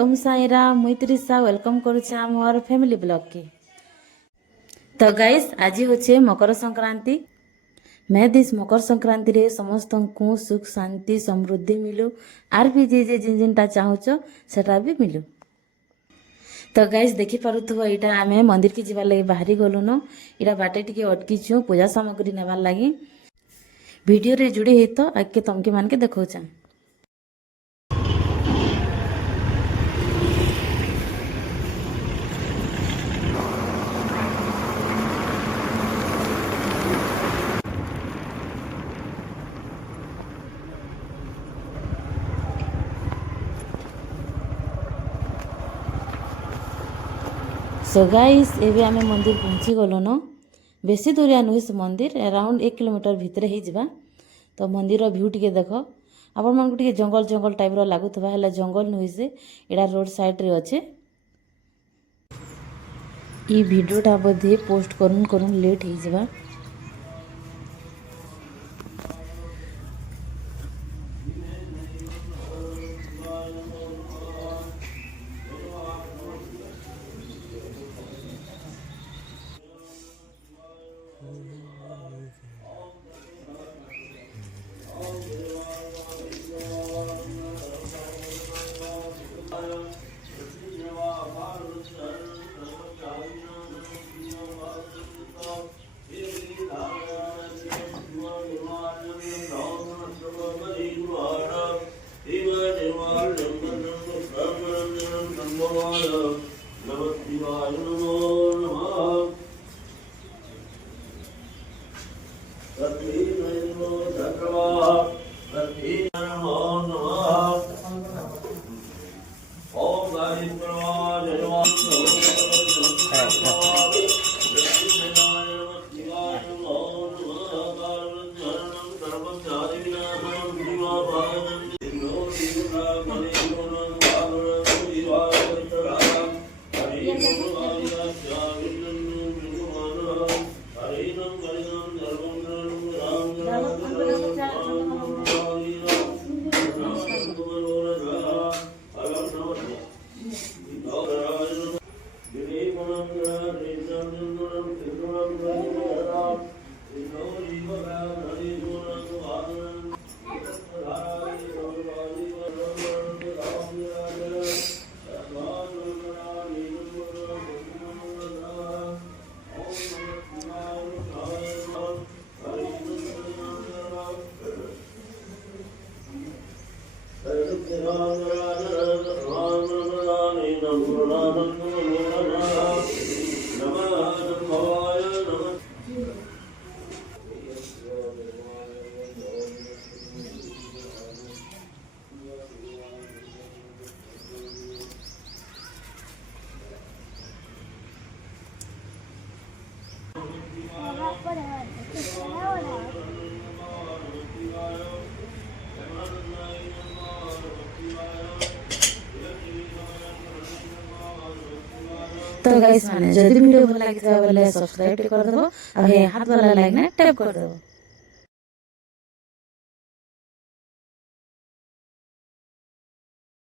ओम साईरा मुई त्रिशा वेलकम करुचे आमर फैमिली ब्लॉग के। तो गाइस आज होचे मकर संक्रांति। मैं दिस मकर संक्रांति रे समस्त को सुख शांति समृद्धि मिलू आर भी जे जिन जिनटा चाहूच सेटा भी मिलू। तो गाइस देखि पारुथबो एटा आमे मंदिर के जीवा लगी बाहरी गलु न इटा बाटे टिके अटकीछु पूजा सामग्री नेबार लगी। वीडियो रे जुड़ी हे तो आके तमके मान के देखौचा। सो गाइस एबे आमे मंदिर पहुँची गलो न बेसी दूरिया नुहे से मंदिर अराउंड 1 किलोमीटर भितर ही जिबा। तो मंदिर व्यू टिके देख आपण मन को टिके जंगल जंगल टाइप रो लागुथबा हेला जंगल नुहे से एडा रोड साइड रे अच्छे। ई वीडियोटा बधे पोस्ट करून करून लेट ही जिबा। तो गाइस माने जदि वीडियो भल लागिथा बोले सब्सक्राइब कर दबो आ हे हाथ वाला लाइक ने टैप कर दबो।